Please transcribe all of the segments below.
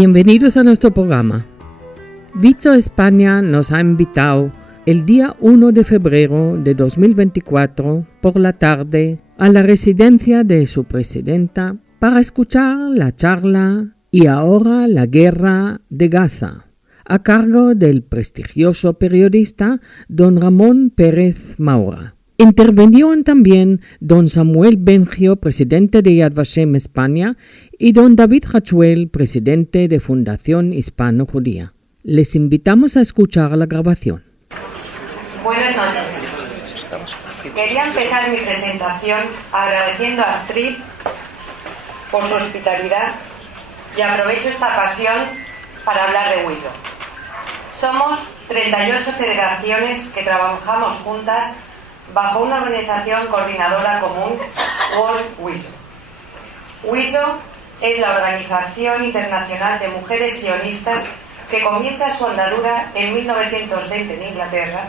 Bienvenidos a nuestro programa. Vizo España nos ha invitado el día 1 de febrero de 2024 por la tarde a la residencia de su presidenta para escuchar la charla "Y ahora la guerra de Gaza", a cargo del prestigioso periodista don Ramón Pérez Maura. Intervinieron también don Samuel Bengio, presidente de Yad Vashem España, y don David Hachuel, presidente de Fundación Hispano-Judía. Les invitamos a escuchar la grabación. Buenas noches. Quería empezar mi presentación agradeciendo a Astrid por su hospitalidad y aprovecho esta ocasión para hablar de WISO. Somos 38 federaciones que trabajamos juntas bajo una organización coordinadora común, World WISO. WISO es la Organización Internacional de Mujeres Sionistas que comienza su andadura en 1920 en Inglaterra,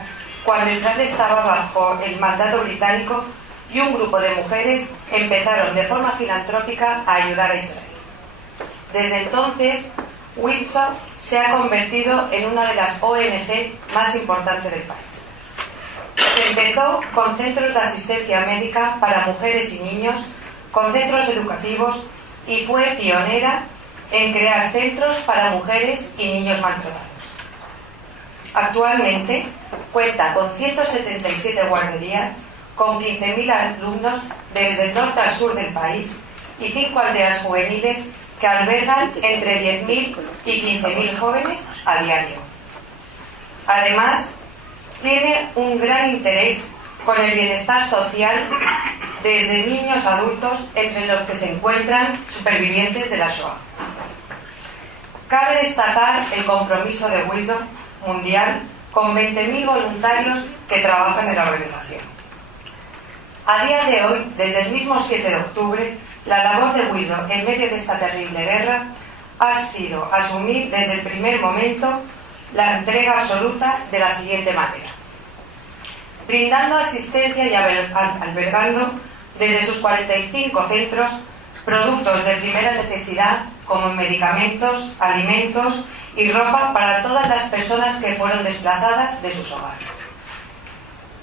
cuando Israel estaba bajo el mandato británico y un grupo de mujeres empezaron de forma filantrópica a ayudar a Israel. Desde entonces, WISO se ha convertido en una de las ONG más importantes del país. Se empezó con centros de asistencia médica para mujeres y niños, con centros educativos, y fue pionera en crear centros para mujeres y niños maltratados. Actualmente cuenta con 177 guarderías, con 15.000 alumnos desde el norte al sur del país y 5 aldeas juveniles que albergan entre 10.000 y 15.000 jóvenes a diario. Además, tiene un gran interés con el bienestar social desde niños a adultos, entre los que se encuentran supervivientes de la Shoah. Cabe destacar el compromiso de WISO mundial con 20.000 voluntarios que trabajan en la organización. A día de hoy, desde el mismo 7 de octubre, la labor de WISO en medio de esta terrible guerra ha sido asumir desde el primer momento la entrega absoluta de la siguiente manera: brindando asistencia y albergando desde sus 45 centros productos de primera necesidad como medicamentos, alimentos y ropa para todas las personas que fueron desplazadas de sus hogares.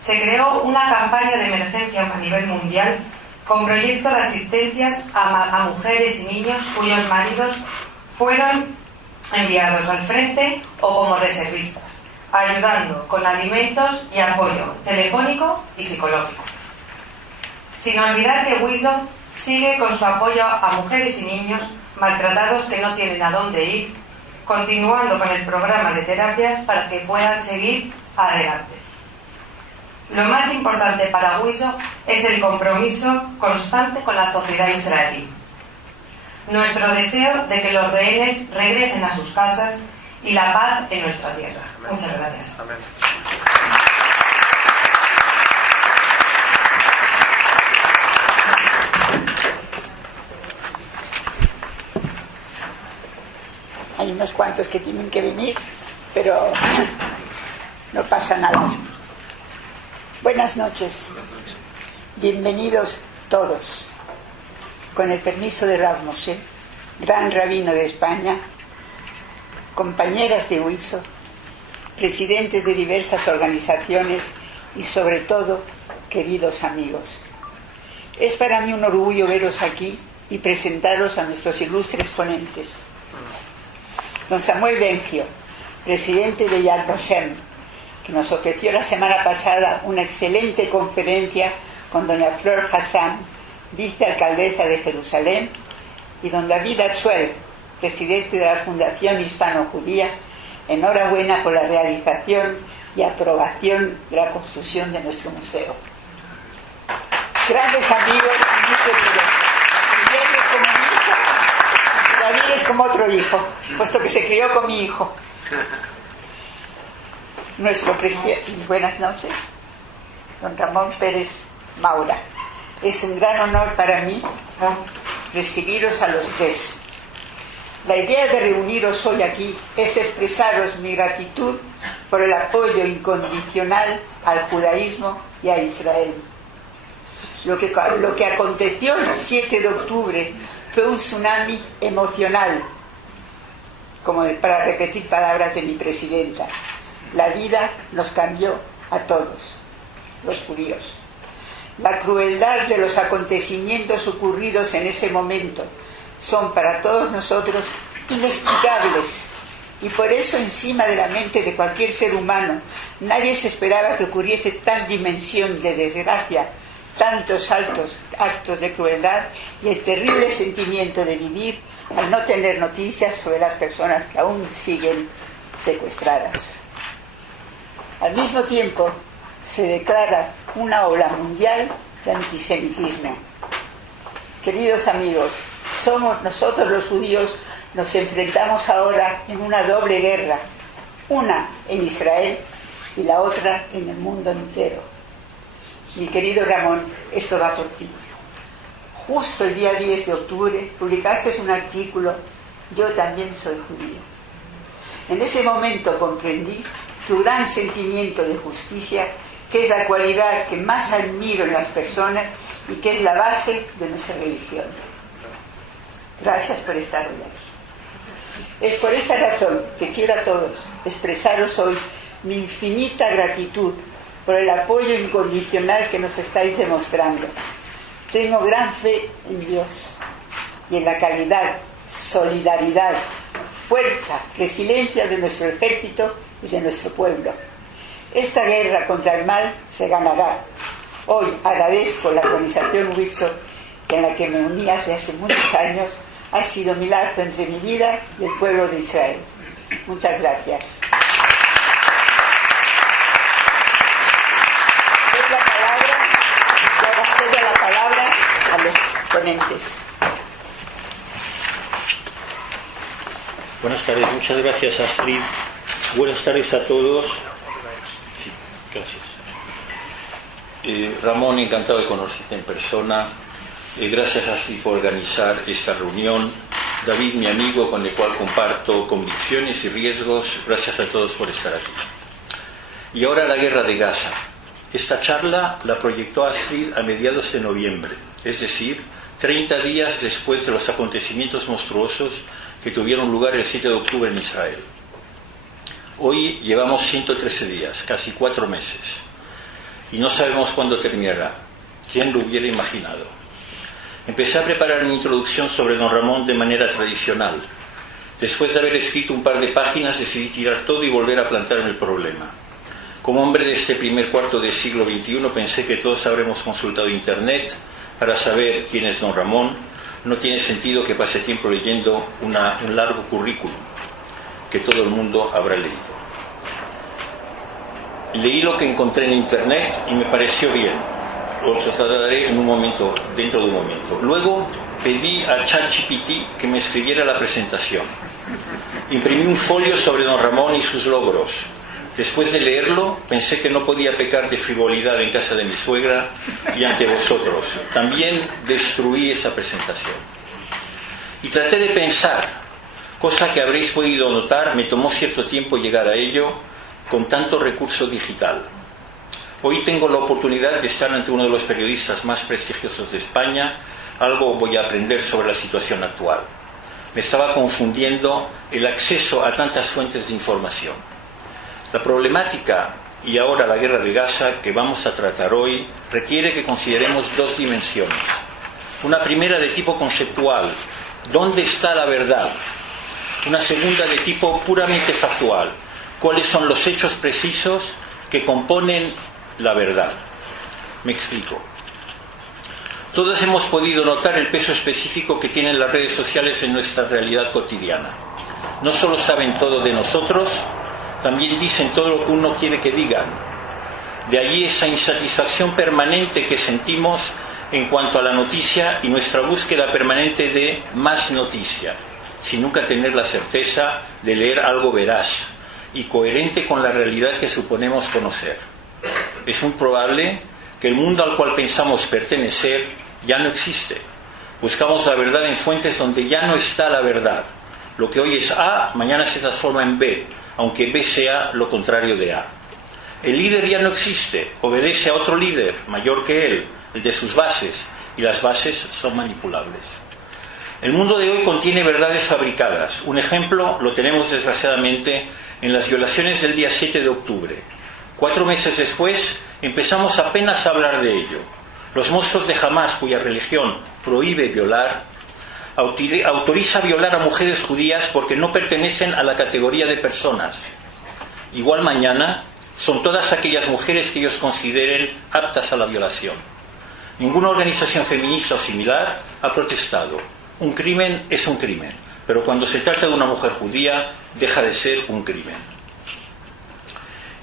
Se creó una campaña de emergencia a nivel mundial con proyectos de asistencias a mujeres y niños cuyos maridos fueron enviados al frente o como reservistas, ayudando con alimentos y apoyo telefónico y psicológico. Sin olvidar que WISO sigue con su apoyo a mujeres y niños maltratados que no tienen a dónde ir, continuando con el programa de terapias para que puedan seguir adelante. Lo más importante para WISO es el compromiso constante con la sociedad israelí. Nuestro deseo de que los rehenes regresen a sus casas y la paz en nuestra tierra. Muchas gracias. Amén. Hay unos cuantos que tienen que venir, pero no pasa nada. Buenas noches. Bienvenidos todos. Con el permiso de Rav Moshe, gran rabino de España, compañeras de WISO, presidentes de diversas organizaciones y sobre todo, queridos amigos. Es para mí un orgullo veros aquí y presentaros a nuestros ilustres ponentes. Don Samuel Bengio, presidente de Yad Vashem, que nos ofreció la semana pasada una excelente conferencia con doña Flor Hassan, vicealcaldesa de Jerusalén, y don David Hachuel, presidente de la Fundación Hispano-Judía. Enhorabuena por la realización y aprobación de la construcción de nuestro museo. Grandes amigos, Miguel es como mi hijo, David es como otro hijo, puesto que se crió con mi hijo. Buenas noches, don Ramón Pérez Maura. Es un gran honor para mí recibiros a los tres. La idea de reuniros hoy aquí es expresaros mi gratitud por el apoyo incondicional al judaísmo y a Israel. Lo que aconteció el 7 de octubre fue un tsunami emocional para repetir palabras de mi presidenta. La vida nos cambió a todos, los judíos. La crueldad de los acontecimientos ocurridos en ese momento son para todos nosotros inexplicables, y por eso encima de la mente de cualquier ser humano nadie se esperaba que ocurriese tal dimensión de desgracia, tantos altos actos de crueldad y el terrible sentimiento de vivir al no tener noticias sobre las personas que aún siguen secuestradas. Al mismo tiempo se declara una ola mundial de antisemitismo. Queridos amigos, somos nosotros los judíos, nos enfrentamos ahora en una doble guerra, una en Israel y la otra en el mundo entero. Mi querido Ramón, esto va por ti. Justo el día 10 de octubre publicaste un artículo, Yo también soy judío. En ese momento comprendí tu gran sentimiento de justicia, que es la cualidad que más admiro en las personas y que es la base de nuestra religión. Gracias por estar hoy aquí. Es por esta razón que quiero a todos expresaros hoy mi infinita gratitud por el apoyo incondicional que nos estáis demostrando. Tengo gran fe en Dios y en la calidad, solidaridad, fuerza, resiliencia de nuestro ejército y de nuestro pueblo. Esta guerra contra el mal se ganará. Hoy agradezco la organización Wilson, en la que me uní hace muchos años. Ha sido mi lazo entre mi vida y el pueblo de Israel. Muchas gracias. Cedo la palabra a los ponentes. Buenas tardes, muchas gracias, Astrid. Buenas tardes a todos. Sí, gracias. Ramón, encantado de conocerte en persona. Gracias, Astrid, por organizar esta reunión. David, mi amigo, con el cual comparto convicciones y riesgos. Gracias a todos por estar aquí. Y ahora la guerra de Gaza. Esta charla la proyectó Astrid a mediados de noviembre, es decir, 30 días después de los acontecimientos monstruosos que tuvieron lugar el 7 de octubre en Israel. Hoy llevamos 113 días, casi 4 meses, y no sabemos cuándo terminará. ¿Quién lo hubiera imaginado? Empecé a preparar mi introducción sobre don Ramón de manera tradicional. Después de haber escrito un par de páginas, decidí tirar todo y volver a plantearme el problema. Como hombre de este primer cuarto del siglo XXI, pensé que todos habremos consultado Internet para saber quién es don Ramón. No tiene sentido que pase tiempo leyendo un largo currículum que todo el mundo habrá leído. Leí lo que encontré en Internet y me pareció bien. Lo trasladaré dentro de un momento. Luego pedí a ChatGPT que me escribiera la presentación. Imprimí un folio sobre don Ramón y sus logros. Después de leerlo, pensé que no podía pecar de frivolidad en casa de mi suegra y ante vosotros. También destruí esa presentación. Y traté de pensar, cosa que habréis podido notar, me tomó cierto tiempo llegar a ello con tanto recurso digital. Hoy tengo la oportunidad de estar ante uno de los periodistas más prestigiosos de España. Algo voy a aprender sobre la situación actual. Me estaba confundiendo el acceso a tantas fuentes de información. La problemática, y ahora la guerra de Gaza, que vamos a tratar hoy, requiere que consideremos dos dimensiones. Una primera de tipo conceptual, ¿dónde está la verdad? Una segunda de tipo puramente factual, ¿cuáles son los hechos precisos que componen la verdad? Me explico. Todos hemos podido notar el peso específico que tienen las redes sociales en nuestra realidad cotidiana. No solo saben todo de nosotros, también dicen todo lo que uno quiere que digan. De allí esa insatisfacción permanente que sentimos en cuanto a la noticia y nuestra búsqueda permanente de más noticia, sin nunca tener la certeza de leer algo veraz y coherente con la realidad que suponemos conocer. Es muy probable que el mundo al cual pensamos pertenecer ya no existe. Buscamos la verdad en fuentes donde ya no está la verdad. Lo que hoy es A, mañana se transforma en B, aunque B sea lo contrario de A. El líder ya no existe, obedece a otro líder mayor que él, el de sus bases, y las bases son manipulables. El mundo de hoy contiene verdades fabricadas. Un ejemplo lo tenemos desgraciadamente en las violaciones del día 7 de octubre. 4 meses después empezamos apenas a hablar de ello. Los monstruos de Hamás, cuya religión prohíbe violar, autoriza violar a mujeres judías porque no pertenecen a la categoría de personas. Igual mañana son todas aquellas mujeres que ellos consideren aptas a la violación. Ninguna organización feminista o similar ha protestado. Un crimen es un crimen, pero cuando se trata de una mujer judía, deja de ser un crimen.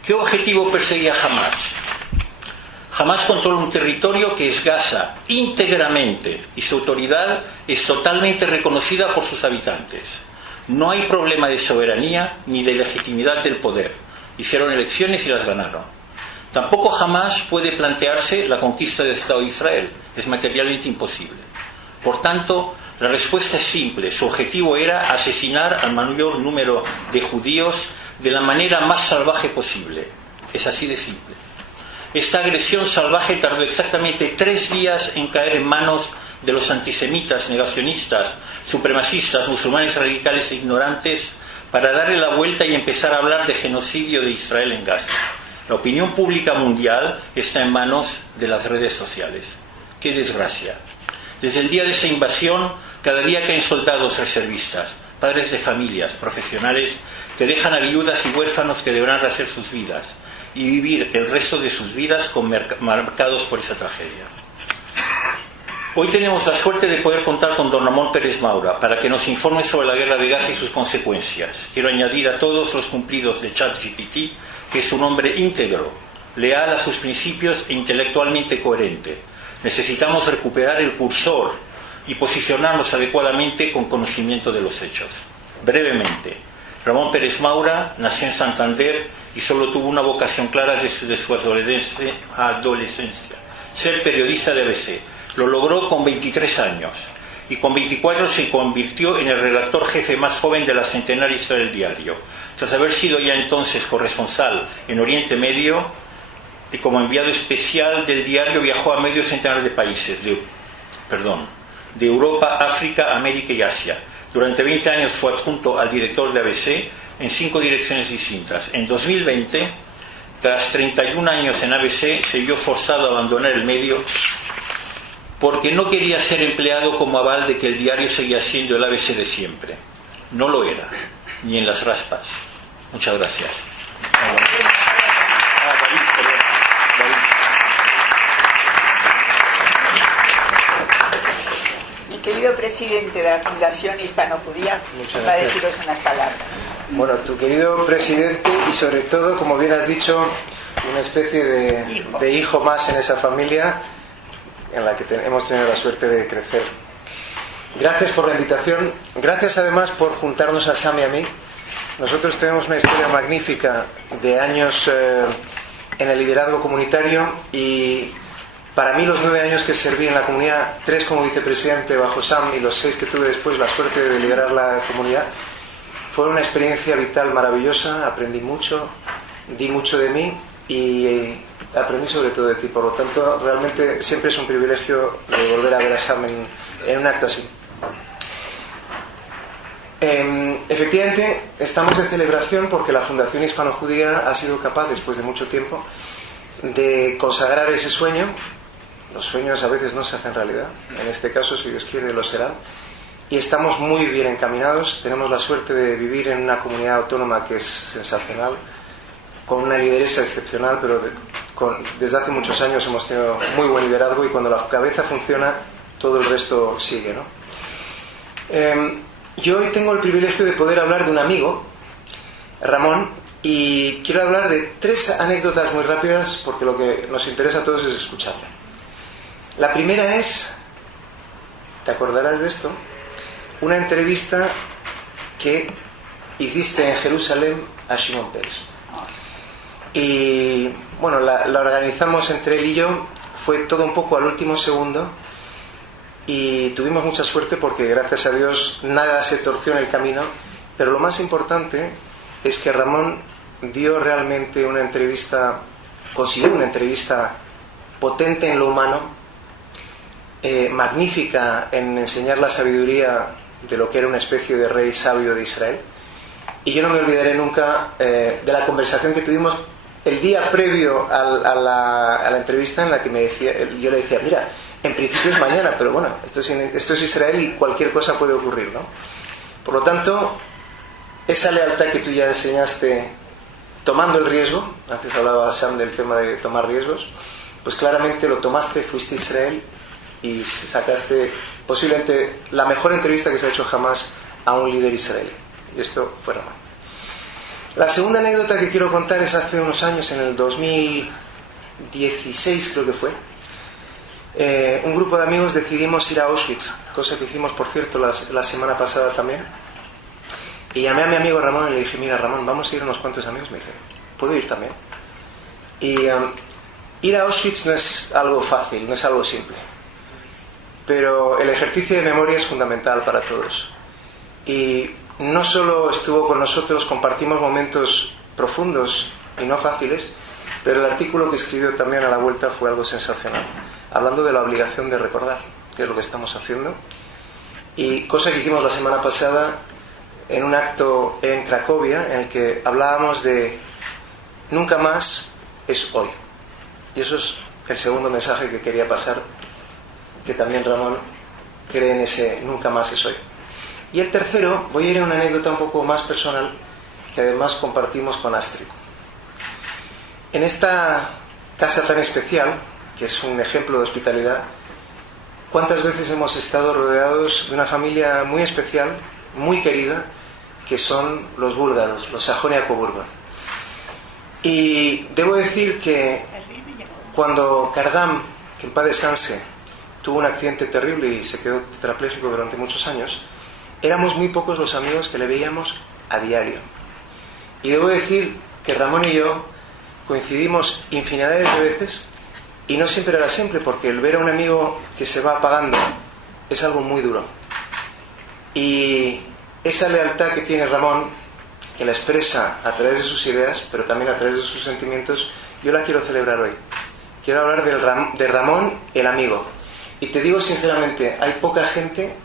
¿Qué objetivo perseguía Hamás? Hamás controla un territorio que es Gaza íntegramente y su autoridad es totalmente reconocida por sus habitantes. No hay problema de soberanía ni de legitimidad del poder. Hicieron elecciones y las ganaron. Tampoco Hamás puede plantearse la conquista del Estado de Israel. Es materialmente imposible. Por tanto, la respuesta es simple. Su objetivo era asesinar al mayor número de judíos de la manera más salvaje posible. Es así de simple. Esta agresión salvaje tardó exactamente 3 días en caer en manos de los antisemitas, negacionistas, supremacistas, musulmanes radicales e ignorantes, para darle la vuelta y empezar a hablar de genocidio de Israel en Gaza. La opinión pública mundial está en manos de las redes sociales. ¡Qué desgracia! Desde el día de esa invasión, cada día caen soldados reservistas, padres de familias, profesionales, que dejan a viudas y huérfanos que deberán rehacer sus vidas y vivir el resto de sus vidas marcados por esa tragedia. Hoy tenemos la suerte de poder contar con don Ramón Pérez Maura para que nos informe sobre la guerra de Gaza y sus consecuencias. Quiero añadir a todos los cumplidos de ChatGPT que es un hombre íntegro, leal a sus principios e intelectualmente coherente. Necesitamos recuperar el cursor y posicionarnos adecuadamente con conocimiento de los hechos. Brevemente, Ramón Pérez Maura nació en Santander y solo tuvo una vocación clara desde su adolescencia: ser periodista de ABC. Lo logró con 23 años y con 24 se convirtió en el redactor jefe más joven de la centenaria historia del diario. Tras haber sido ya entonces corresponsal en Oriente Medio y como enviado especial del diario, viajó a medio centenar de países de Europa, África, América y Asia. Durante 20 años fue adjunto al director de ABC en 5 direcciones distintas. En 2020, tras 31 años en ABC, se vio forzado a abandonar el medio porque no quería ser empleado como aval de que el diario seguía siendo el ABC de siempre. No lo era, ni en las raspas. Muchas gracias. Mi querido presidente de la Fundación Hispano-Judía va a deciros unas palabras. Bueno, tu querido presidente y sobre todo, como bien has dicho, una especie de hijo más en esa familia en la que hemos tenido la suerte de crecer. Gracias por la invitación, gracias además por juntarnos a Sam y a mí. Nosotros tenemos una historia magnífica de años en el liderazgo comunitario y para mí los 9 años que serví en la comunidad, 3 como vicepresidente bajo Sam y los 6 que tuve después la suerte de liderar la comunidad, fue una experiencia vital maravillosa. Aprendí mucho, di mucho de mí y aprendí sobre todo de ti. Por lo tanto, realmente siempre es un privilegio de volver a ver a Sam en un acto así. Efectivamente, estamos de celebración porque la Fundación Hispano-Judía ha sido capaz, después de mucho tiempo, de consagrar ese sueño. Los sueños a veces no se hacen realidad. En este caso, si Dios quiere, lo serán. Y estamos muy bien encaminados. Tenemos la suerte de vivir en una comunidad autónoma que es sensacional, con una lideresa excepcional, pero desde hace muchos años hemos tenido muy buen liderazgo y cuando la cabeza funciona, todo el resto sigue, ¿no? Yo hoy tengo el privilegio de poder hablar de un amigo, Ramón, y quiero hablar de 3 anécdotas muy rápidas porque lo que nos interesa a todos es escucharle. La primera es, te acordarás de esto, una entrevista que hiciste en Jerusalén a Shimon Peres. Y bueno, la organizamos entre él y yo, fue todo un poco al último segundo y tuvimos mucha suerte porque gracias a Dios nada se torció en el camino, pero lo más importante es que Ramón dio realmente una entrevista, consiguió una entrevista potente en lo humano, magnífica en enseñar la sabiduría de lo que era una especie de rey sabio de Israel. Y yo no me olvidaré nunca de la conversación que tuvimos el día previo a la entrevista, en la que yo le decía, mira, en principio es mañana, pero bueno, esto es Israel y cualquier cosa puede ocurrir, ¿no? Por lo tanto, esa lealtad que tú ya enseñaste tomando el riesgo, antes hablaba Sam del tema de tomar riesgos, pues claramente lo tomaste, fuiste a Israel y sacaste posiblemente la mejor entrevista que se ha hecho jamás a un líder israelí. Y esto fue Ramón. La segunda anécdota que quiero contar es hace unos años, en el 2016 creo que fue. Un grupo de amigos decidimos ir a Auschwitz, cosa que hicimos, por cierto, la semana pasada también. Y llamé a mi amigo Ramón y le dije, mira Ramón, vamos a ir unos cuantos amigos. Me dice, ¿puedo ir también? Y ir a Auschwitz no es algo fácil, no es algo simple. Pero el ejercicio de memoria es fundamental para todos. Y no solo estuvo con nosotros, compartimos momentos profundos y no fáciles, pero el artículo que escribió también a la vuelta fue algo sensacional, hablando de la obligación de recordar, que es lo que estamos haciendo. Y cosa que hicimos la semana pasada en un acto en Cracovia, en el que hablábamos de nunca más es hoy. Y eso es el segundo mensaje que quería pasar, que también Ramón cree en ese nunca más es hoy. Y el tercero, voy a ir a una anécdota un poco más personal, que además compartimos con Astrid. En esta casa tan especial, que es un ejemplo de hospitalidad, ¿cuántas veces hemos estado rodeados de una familia muy especial, muy querida, que son los búlgaros, los Sajonia-Coburgo? Y debo decir que cuando Kardam, que en paz descanse, tuvo un accidente terrible y se quedó tetrapléjico durante muchos años, éramos muy pocos los amigos que le veíamos a diario. Y debo decir que Ramón y yo coincidimos infinidades de veces, y no siempre era siempre, porque el ver a un amigo que se va apagando es algo muy duro. Y esa lealtad que tiene Ramón, que la expresa a través de sus ideas, pero también a través de sus sentimientos, yo la quiero celebrar hoy. Quiero hablar de Ramón, el amigo. Y te digo sinceramente, hay poca gente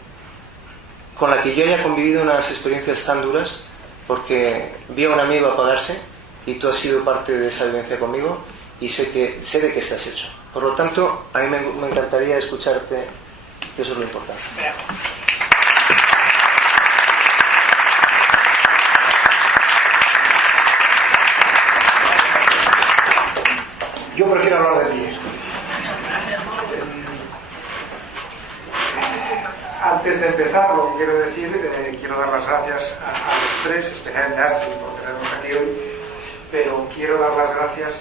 con la que yo haya convivido unas experiencias tan duras, porque vi a un amigo apagarse y tú has sido parte de esa vivencia conmigo y sé de qué estás hecho. Por lo tanto, a mí me encantaría escucharte, que eso es lo importante. Yo prefiero hablar de mí. Antes de empezar, lo que quiero decir, quiero dar las gracias a los tres, especialmente a Astrid por tenernos aquí hoy, pero quiero dar las gracias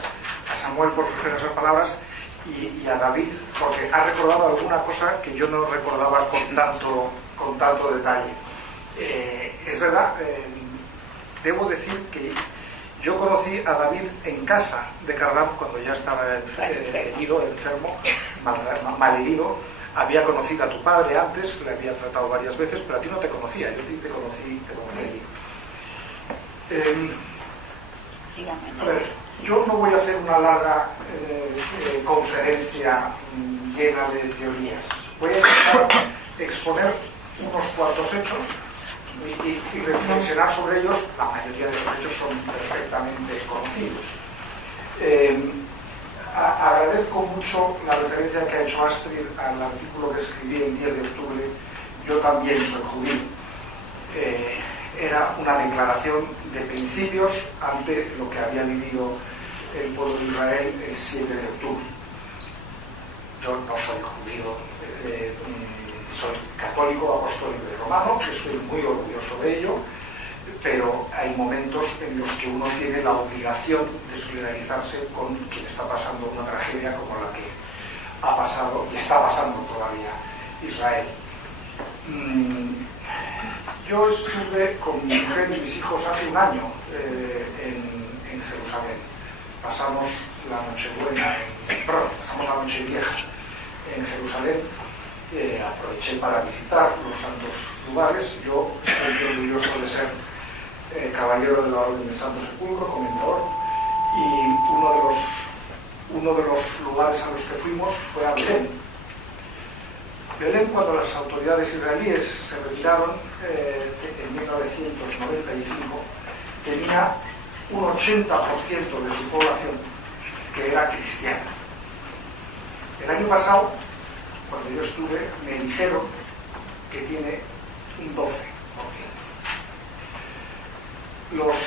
a Samuel por sus generosas palabras y a David porque ha recordado alguna cosa que yo no recordaba con tanto detalle. Es verdad, debo decir que yo conocí a David en casa de Kardam cuando ya estaba herido, enfermo, mal herido. Había conocido a tu padre antes, le había tratado varias veces, pero a ti no te conocía, yo te conocí allí. A ver, yo no voy a hacer una larga conferencia llena de teorías. Voy a intentar exponer unos cuantos hechos y reflexionar sobre ellos. La mayoría de los hechos son perfectamente conocidos. Agradezco mucho la referencia que ha hecho Astrid al artículo que escribí el 10 de octubre. Yo también soy judío. Era una declaración de principios ante lo que había vivido el pueblo de Israel el 7 de octubre. Yo no soy judío, soy católico, apostólico y romano, que estoy muy orgulloso de ello, pero hay momentos en los que uno tiene la obligación de solidarizarse con quien está pasando una tragedia como la que ha pasado y está pasando todavía Israel. Yo estuve con mi mujer y mis hijos hace un año en Jerusalén. Pasamos la noche vieja en Jerusalén. Aproveché para visitar los santos lugares. Yo estoy orgulloso de ser caballero de la Orden del Santo Sepulcro, comendador, y uno de los lugares a los que fuimos fue a Belén. Belén, cuando las autoridades israelíes se retiraron en 1995, tenía un 80% de su población que era cristiana. El año pasado, cuando yo estuve, me dijeron que tiene un 12%. Los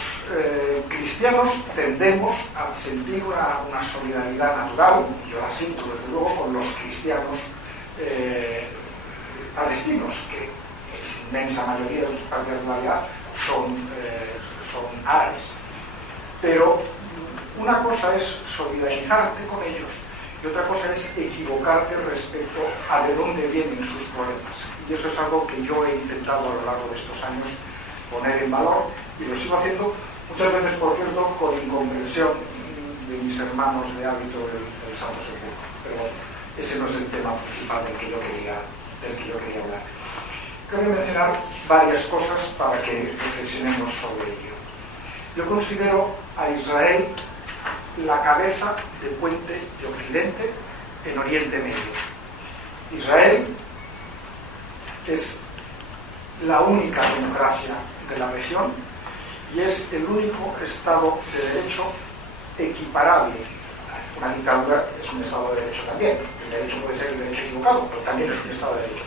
cristianos tendemos a sentir una solidaridad natural, yo la siento desde luego, con los cristianos palestinos, que en su inmensa mayoría de sus particularidades son árabes. Pero una cosa es solidarizarte con ellos y otra cosa es equivocarte respecto a de dónde vienen sus problemas. Y eso es algo que yo he intentado a lo largo de estos años poner en valor, y lo sigo haciendo muchas veces, por cierto, con incomprensión de mis hermanos de hábito del Santo Sepulcro. Pero ese no es el tema principal del que yo quería hablar. Quiero mencionar varias cosas para que reflexionemos sobre ello. Yo considero a Israel la cabeza de puente de Occidente en Oriente Medio. Israel es la única democracia de la región y es el único Estado de Derecho equiparable. Una dictadura es un Estado de Derecho también. El derecho puede ser el derecho equivocado, pero también es un Estado de Derecho.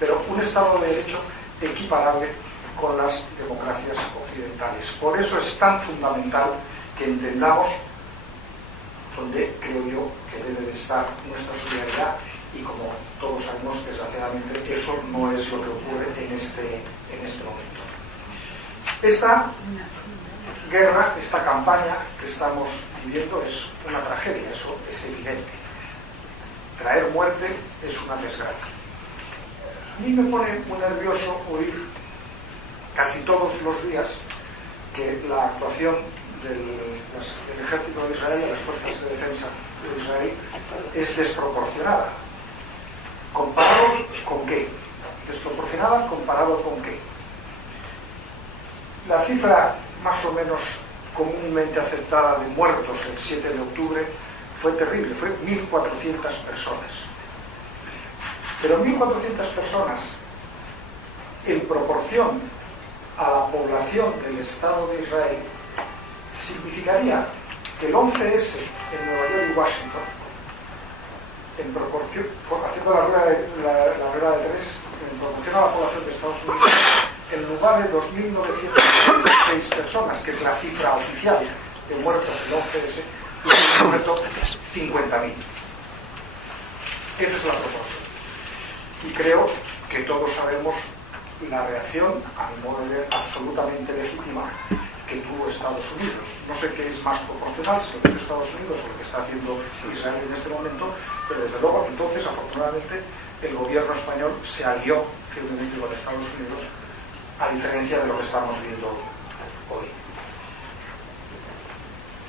Pero un Estado de Derecho equiparable con las democracias occidentales. Por eso es tan fundamental que entendamos donde creo yo que debe de estar nuestra solidaridad, y como todos sabemos, desgraciadamente, eso no es lo que ocurre en este momento. Esta guerra, esta campaña que estamos viviendo es una tragedia, eso es evidente. Traer muerte es una desgracia. A mí me pone muy nervioso oír casi todos los días que la actuación del ejército de Israel y las fuerzas de defensa de Israel es desproporcionada. ¿Comparado con qué? ¿Desproporcionada comparado con qué? La cifra más o menos comúnmente aceptada de muertos el 7 de octubre fue terrible, fue 1.400 personas. Pero 1.400 personas en proporción a la población del Estado de Israel significaría que el 11S en Nueva York y Washington, en proporción, haciendo la regla de tres, en proporción a la población de Estados Unidos, en lugar de 2.996 personas, que es la cifra oficial de muertos del 11S, hubo muerto 50.000. Esa es la proporción. Y creo que todos sabemos la reacción, a mi modo de ver, absolutamente legítima que tuvo Estados Unidos. No sé qué es más proporcional, si lo que hizo Estados Unidos o lo que está haciendo Israel en este momento, pero desde luego entonces, afortunadamente, el gobierno español se alió firmemente con Estados Unidos, a diferencia de lo que estamos viendo hoy.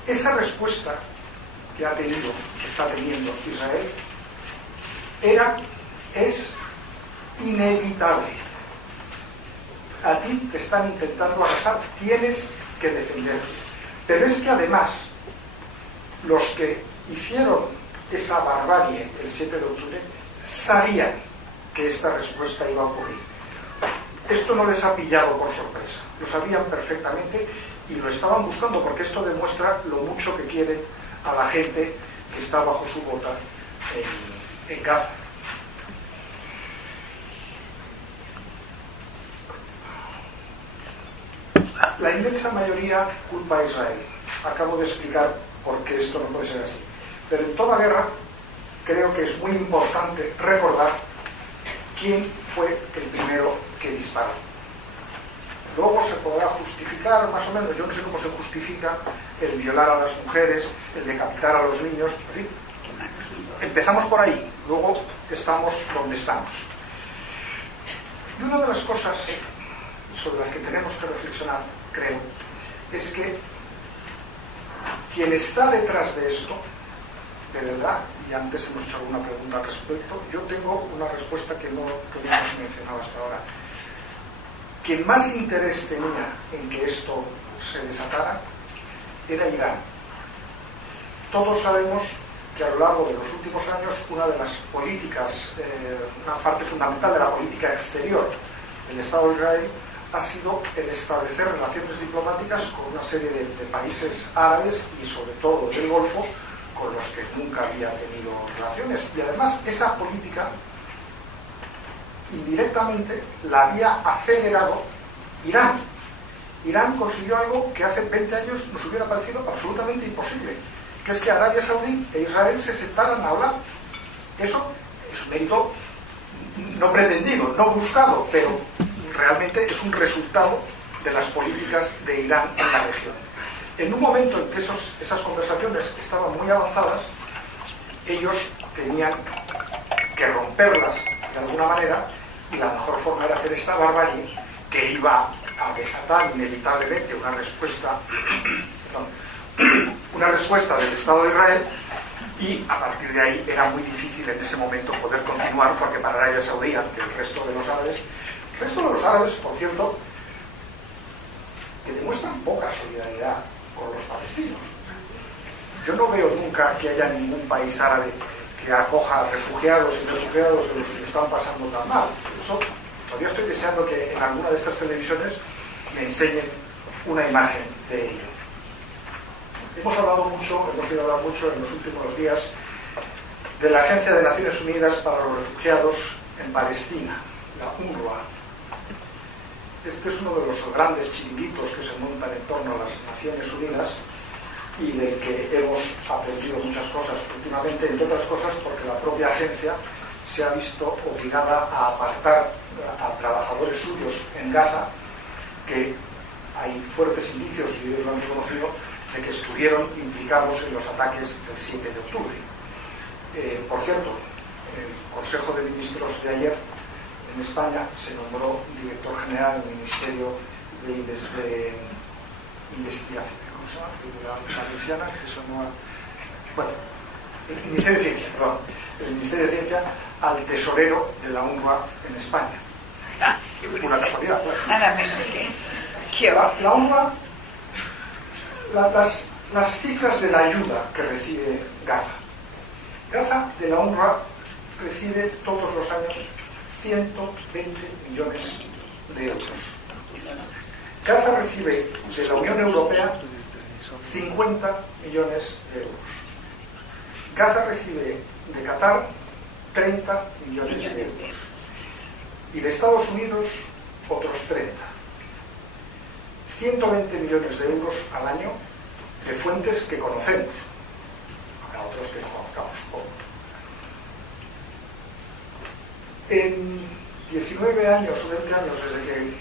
Esa respuesta que ha tenido, que está teniendo Israel, es inevitable. A ti te están intentando arrasar, tienes que defenderte. Pero es que además, los que hicieron esa barbarie el 7 de octubre sabían que esta respuesta iba a ocurrir. Esto no les ha pillado por sorpresa, lo sabían perfectamente y lo estaban buscando, porque esto demuestra lo mucho que quieren a la gente que está bajo su bota en Gaza. La inmensa mayoría culpa a Israel. Acabo de explicar por qué esto no puede ser así. Pero en toda guerra creo que es muy importante recordar quién fue el primero que disparó. Luego se podrá justificar más o menos, yo no sé cómo se justifica el violar a las mujeres, el decapitar a los niños, en fin. Empezamos por ahí, luego estamos donde estamos. Y una de las cosas sobre las que tenemos que reflexionar, creo, es que quien está detrás de esto, de verdad, y antes hemos hecho alguna pregunta al respecto, yo tengo una respuesta que no hemos mencionado hasta ahora. Quien más interés tenía en que esto se desatara era Irán. Todos sabemos que a lo largo de los últimos años una de las políticas, una parte fundamental de la política exterior del Estado de Israel ha sido el establecer relaciones diplomáticas con una serie de países árabes y sobre todo del Golfo, con los que nunca había tenido relaciones. Y además esa política indirectamente la había acelerado Irán. Irán consiguió algo que hace 20 años nos hubiera parecido absolutamente imposible, que es que Arabia Saudí e Israel se sentaran a hablar. Eso es un mérito no pretendido, no buscado, pero realmente es un resultado de las políticas de Irán en la región. En un momento en que esas conversaciones estaban muy avanzadas, ellos tenían que romperlas de alguna manera, y la mejor forma era hacer esta barbarie que iba a desatar inevitablemente una respuesta del Estado de Israel, y a partir de ahí era muy difícil en ese momento poder continuar, porque para Arabia Saudí, ante el resto de los árabes, por cierto, que demuestran poca solidaridad con los palestinos. Yo no veo nunca que haya ningún país árabe que acoja a refugiados y refugiados de los que lo están pasando tan mal. Eso, todavía estoy deseando que en alguna de estas televisiones me enseñen una imagen de ello. Hemos oído hablar mucho en los últimos días de la Agencia de Naciones Unidas para los Refugiados en Palestina, la UNRWA. Este es uno de los grandes chiringuitos que se montan en torno a las Naciones Unidas y del que hemos aprendido muchas cosas últimamente, entre otras cosas porque la propia agencia se ha visto obligada a apartar a trabajadores suyos en Gaza, que hay fuertes indicios, y ellos lo han reconocido, de que estuvieron implicados en los ataques del 7 de octubre. Por cierto, el Consejo de Ministros de ayer en España se nombró director general del Ministerio de Investigación, ¿cómo se llama? La Luciana, que eso no ha... Bueno, el Ministerio de Ciencia, perdón, el Ministerio de Ciencia al tesorero de la UNRWA en España. Una casualidad, claro. Nada menos que la UNRWA, las cifras de la ayuda que recibe Gaza. Gaza de la UNRWA recibe todos los años 120 millones de euros. Gaza recibe de la Unión Europea 50 millones de euros. Gaza recibe de Qatar 30 millones de euros. Y de Estados Unidos otros 30. 120 millones de euros al año de fuentes que conocemos. Habrá otros que no conozcamos, supongo. En 19 años o 20 años desde que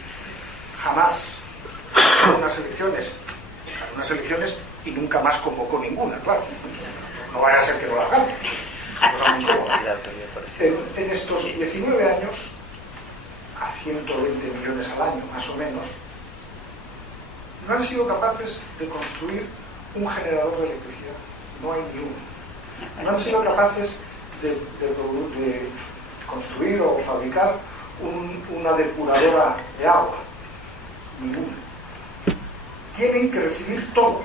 Hamás ganó unas elecciones y nunca más convocó ninguna, claro. No vaya a ser que no la gane. En estos 19 años, a 120 millones al año, más o menos, no han sido capaces de construir un generador de electricidad. No hay ni uno. No han sido capaces de construir o fabricar una depuradora de agua. Ninguna. Tienen que recibir todo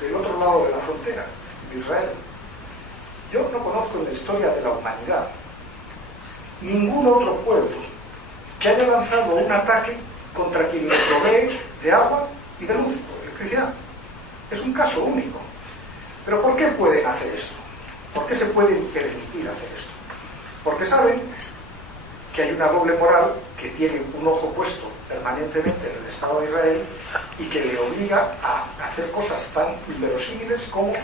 del otro lado de la frontera, de Israel. Yo no conozco en la historia de la humanidad ningún otro pueblo que haya lanzado un ataque contra quien le provee de agua y de luz, de electricidad. Es un caso único. ¿Pero por qué pueden hacer esto? ¿Por qué se pueden permitir hacer esto? Porque saben que hay una doble moral que tiene un ojo puesto permanentemente en el Estado de Israel y que le obliga a hacer cosas tan inverosímiles como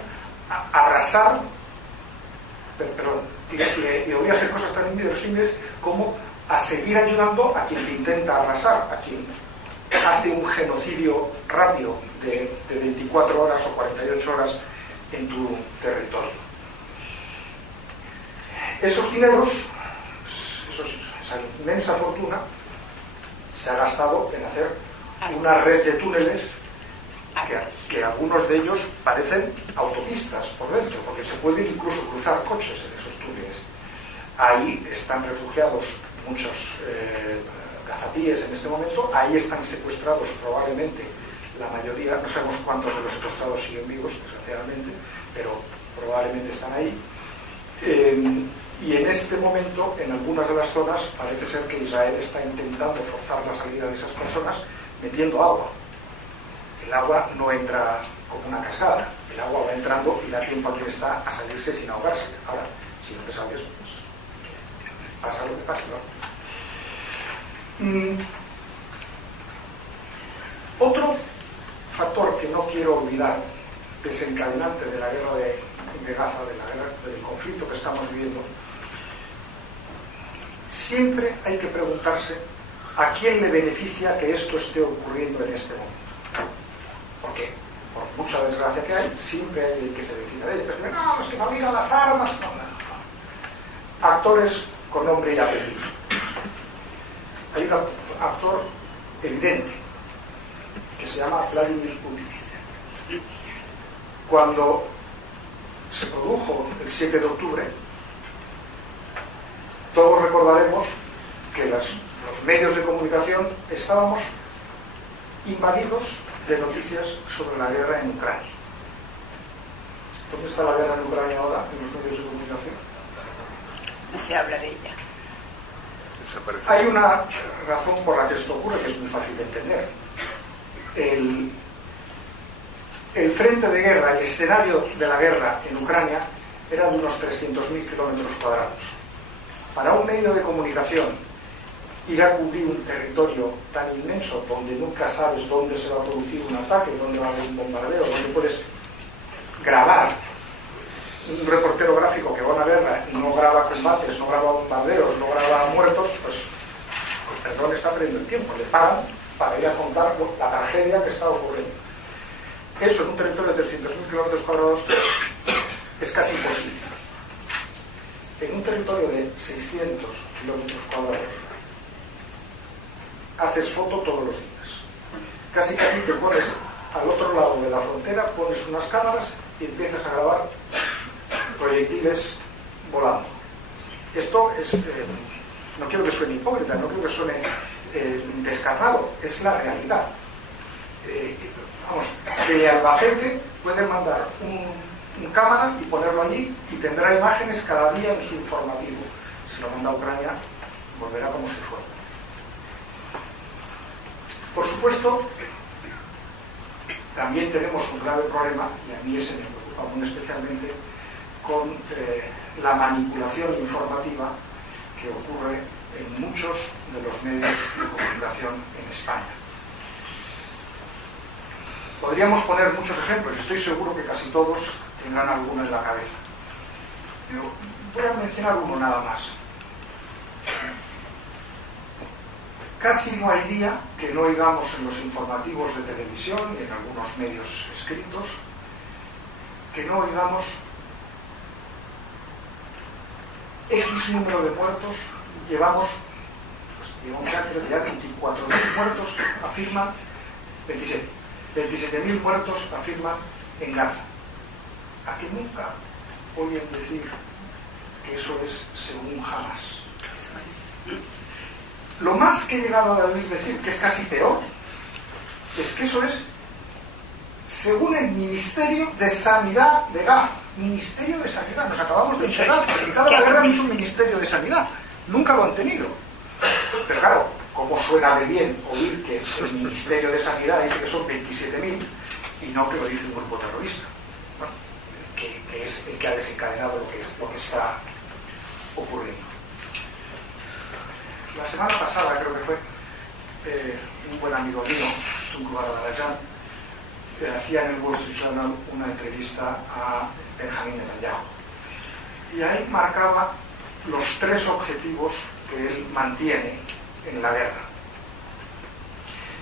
arrasar, y le obliga a hacer cosas tan inverosímiles como a seguir ayudando a quien te intenta arrasar, a quien hace un genocidio rápido de 24 horas o 48 horas en tu territorio. Esos dineros, esa inmensa fortuna, se ha gastado en hacer una red de túneles que algunos de ellos parecen autopistas por dentro, porque se pueden incluso cruzar coches en esos túneles. Ahí están refugiados muchos gazatíes en este momento, ahí están secuestrados probablemente la mayoría, no sabemos cuántos de los secuestrados siguen vivos, desgraciadamente, pero probablemente están ahí. Y en este momento, en algunas de las zonas, parece ser que Israel está intentando forzar la salida de esas personas metiendo agua. El agua no entra como una cascada, el agua va entrando y da tiempo a quien está a salirse sin ahogarse. Ahora, si no te sales, pues pasa lo que pasa, ¿no? Otro factor que no quiero olvidar, desencadenante de la guerra de Gaza, del conflicto que estamos viviendo, siempre hay que preguntarse a quién le beneficia que esto esté ocurriendo en este momento. Porque, por mucha desgracia que hay, siempre hay el que se beneficia de ello. Pero no, es que fabrican las armas. No. Actores con nombre y apellido. Hay un actor evidente que se llama Vladimir Putin. Cuando se produjo el 7 de octubre, todos recordaremos que los medios de comunicación estábamos invadidos de noticias sobre la guerra en Ucrania. ¿Dónde está la guerra en Ucrania ahora en los medios de comunicación? No se habla de ella. Hay una razón por la que esto ocurre que es muy fácil de entender. El frente de guerra, el escenario de la guerra en Ucrania era de unos 300.000 kilómetros cuadrados. Para un medio de comunicación ir a cubrir un territorio tan inmenso donde nunca sabes dónde se va a producir un ataque, dónde va a haber un bombardeo, donde puedes grabar. Un reportero gráfico que va a una guerra y no graba combates, no graba bombardeos, no graba muertos, pues perdón, está perdiendo el tiempo. Le pagan para ir a contar la tragedia que está ocurriendo. Eso en un territorio de 300.000 kilómetros cuadrados es casi imposible. En un territorio de 600 kilómetros cuadrados haces foto todos los días. Casi te pones al otro lado de la frontera, pones unas cámaras y empiezas a grabar proyectiles volando. Esto es, no quiero que suene hipócrita, no quiero que suene descarnado, es la realidad. Vamos, que Albacete puede mandar un cámara y ponerlo allí y tendrá imágenes cada día en su informativo. Si lo manda a Ucrania, volverá como si fuera. Por supuesto, también tenemos un grave problema, y a mí ese me preocupa muy especialmente, con la manipulación informativa que ocurre en muchos de los medios de comunicación en España. Podríamos poner muchos ejemplos, estoy seguro que casi todos tendrán alguno en la cabeza. Pero voy a mencionar uno nada más. Casi no hay día que no oigamos en los informativos de televisión y en algunos medios escritos que no oigamos X número de muertos. Llevamos ya 24.000 muertos, afirman 27.000 muertos afirman en Gaza. ¿A que nunca oyen decir que eso es según Hamas? Lo más que he llegado a oír decir, que es casi peor, es que eso es según el Ministerio de Sanidad de Gaza. Ministerio de Sanidad, nos acabamos de enterar, porque cada guerra no es un Ministerio de Sanidad, nunca lo han tenido. Pero claro, ¿cómo suena de bien oír que el Ministerio de Sanidad dice que son 27.000 y no que lo dice un grupo terrorista? Bueno, que es el que ha desencadenado lo que está ocurriendo. La semana pasada, creo que fue, un buen amigo mío, Tunku Baradarajan, hacía en el Wall Street Journal una entrevista a Benjamín Netanyahu. Y ahí marcaba los 3 objetivos que él mantiene en la guerra.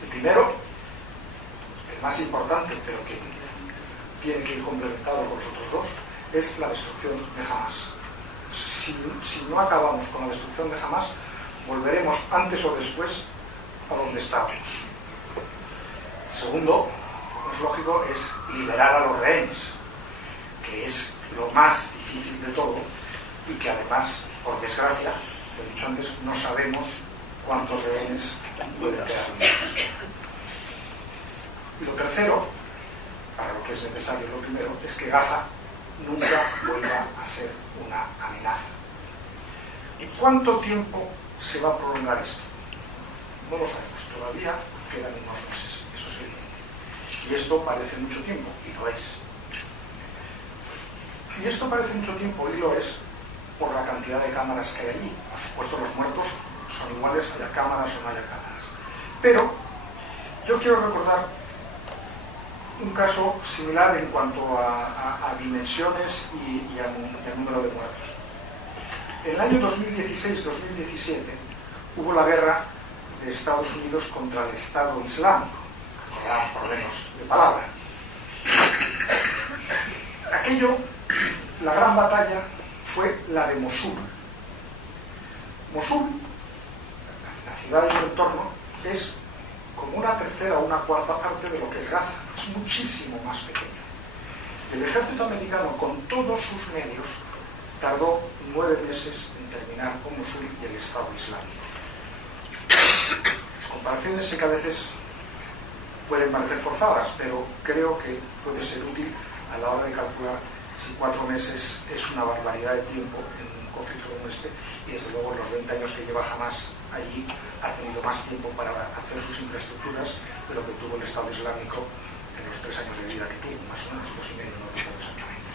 El primero, el más importante, pero que tiene que ir complementado con los otros 2, es la destrucción de Hamas. Si no acabamos con la destrucción de Hamas, volveremos antes o después a donde estábamos. Segundo, es lógico, es liberar a los rehenes, que es lo más difícil de todo y que además, por desgracia, lo he dicho antes, no sabemos cuántos rehenes pueden quedar vivos. Y lo tercero, para lo que es necesario lo primero, es que Gaza nunca vuelva a ser una amenaza. ¿Y cuánto tiempo se va a prolongar esto? No lo sabemos, todavía quedan unos meses, eso es evidente. Y esto parece mucho tiempo, y lo es. Y esto parece mucho tiempo, y lo es, por la cantidad de cámaras que hay allí. Por supuesto, los muertos son iguales, haya cámaras o no haya cámaras. Pero yo quiero recordar un caso similar en cuanto a dimensiones y a número de muertos. En el año 2016-2017 hubo la guerra de Estados Unidos contra el Estado Islámico, por menos de palabra. Aquello, la gran batalla, fue la de Mosul. Mosul, la ciudad y su entorno, es como una tercera o una cuarta parte de lo que es Gaza. Es muchísimo más pequeño. El ejército americano, con todos sus medios, tardó 9 meses en terminar con Mosul y el Estado Islámico. Las comparaciones sí que a veces pueden parecer forzadas, pero creo que puede ser útil a la hora de calcular si 4 meses es una barbaridad de tiempo en un conflicto como este, y desde luego en los 20 años que lleva Hamás allí ha tenido más tiempo para hacer sus infraestructuras de lo que tuvo el Estado Islámico en los 3 años de vida que tuvo, más o menos 2 y medio, no recuerdo exactamente.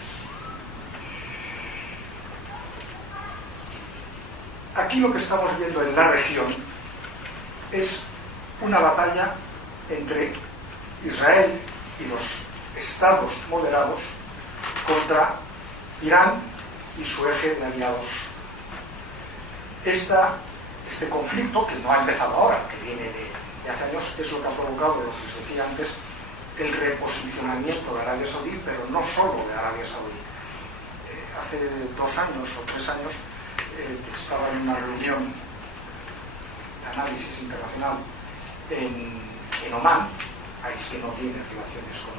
Aquí lo que estamos viendo en la región es una batalla entre Israel y los estados moderados contra Irán y su eje de aliados. Este conflicto, que no ha empezado ahora, que viene de hace años, es lo que ha provocado, lo que les decía antes, el reposicionamiento de Arabia Saudí, pero no solo de Arabia Saudí. Hace 2 años o 3 años estaba en una reunión de análisis internacional en Omán, país que no tiene relaciones con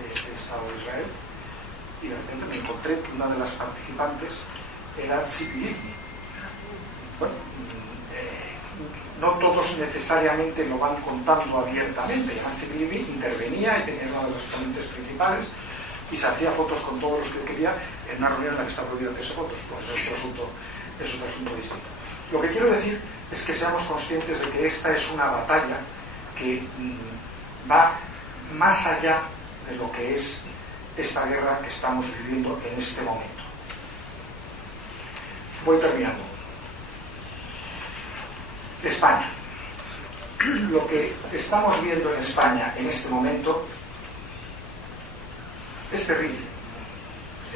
el Estado de Israel, y de repente me encontré que una de las participantes era Tzipi Livni. Bueno, no todos necesariamente lo van contando abiertamente. Además, Tzipi Livni intervenía y tenía una de las ponentes principales y se hacía fotos con todos los que quería en una reunión en la que está prohibido hacerse fotos, pues es otro asunto distinto. Lo que quiero decir es que seamos conscientes de que esta es una batalla que va más allá de lo que es esta guerra que estamos viviendo en este momento. Voy terminando. España. Lo que estamos viendo en España en este momento es terrible.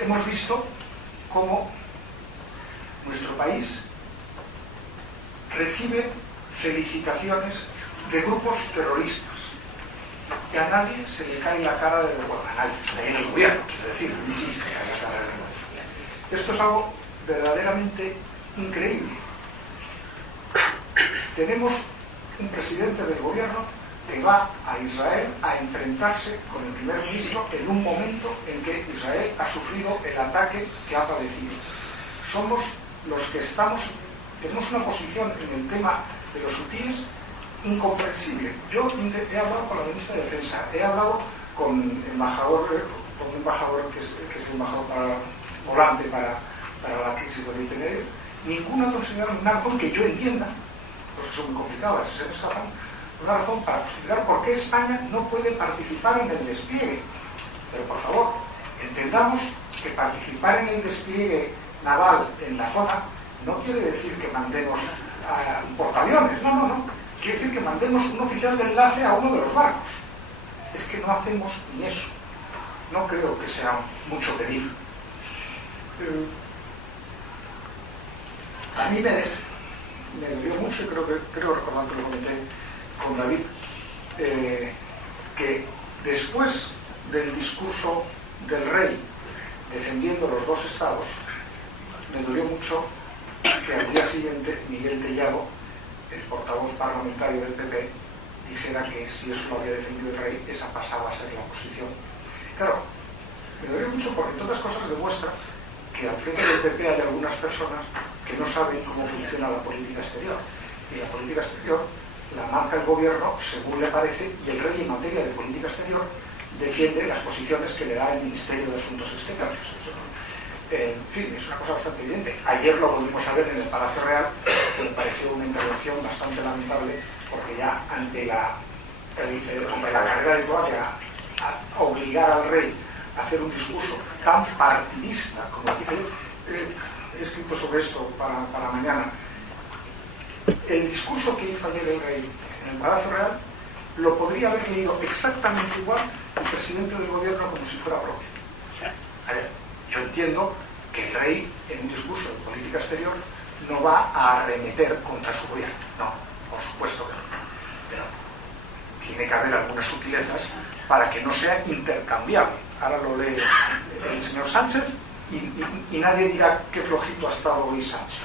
Hemos visto cómo nuestro país recibe felicitaciones de grupos terroristas, que a nadie se le cae la cara de vergüenza, a nadie, en el gobierno, es decir, sí se le cae la cara de vergüenza. Esto es algo verdaderamente increíble. Tenemos un presidente del gobierno que va a Israel a enfrentarse con el primer ministro en un momento en que Israel ha sufrido el ataque que ha padecido. Somos los que tenemos una posición en el tema de los hutíes incomprensible. Yo he hablado con la ministra de Defensa, he hablado con un embajador que es el embajador volante para la crisis de Oriente Medio. Ninguno ha considerado una razón que yo entienda, porque son muy complicadas, se me escapan, una razón para considerar por qué España no puede participar en el despliegue. Pero por favor, entendamos que participar en el despliegue naval en la zona no quiere decir que mandemos portaaviones, no. Quiere decir que mandemos un oficial de enlace a uno de los barcos. Es que no hacemos ni eso. No creo que sea mucho pedir. A mí me dolió mucho, y creo recordar que lo comenté con David, que después del discurso del rey defendiendo los 2 estados, me dolió mucho que al día siguiente Miguel Tellado, el portavoz parlamentario del PP, dijera que si eso lo había defendido el rey, esa pasaba a ser la posición. Claro, me dolió mucho porque, entre otras cosas, demuestra que al frente del PP hay algunas personas que no saben cómo funciona la política exterior. Y la política exterior la marca el gobierno según le parece, y el rey en materia de política exterior defiende las posiciones que le da el Ministerio de Asuntos Exteriores. En fin, es una cosa bastante evidente. Ayer lo volvimos a ver en el Palacio Real, que me pareció una intervención bastante lamentable, porque ya ante la carrera de toalla a obligar al rey a hacer un discurso tan partidista, como dice, he escrito sobre esto para mañana. El discurso que hizo ayer el rey en el Palacio Real lo podría haber leído exactamente igual el presidente del gobierno como si fuera propio. Yo entiendo que el rey en un discurso de política exterior no va a arremeter contra su gobierno, no, por supuesto que no, pero tiene que haber algunas sutilezas para que no sea intercambiable. Ahora lo lee el señor Sánchez y nadie dirá qué flojito ha estado hoy Sánchez.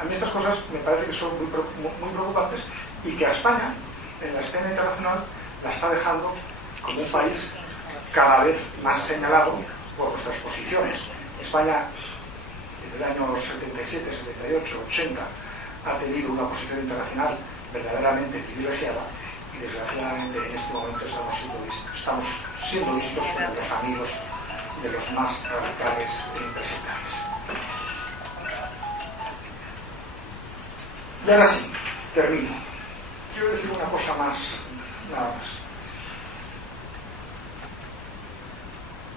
A mí estas cosas me parece que son muy preocupantes y que a España en la escena internacional la está dejando como un país cada vez más señalado por nuestras posiciones. España desde el año 77, 78, 80 ha tenido una posición internacional verdaderamente privilegiada y desgraciadamente en este momento estamos siendo vistos como los amigos de los más radicales e impresentables. Y ahora sí, termino. Quiero decir una cosa más, nada más.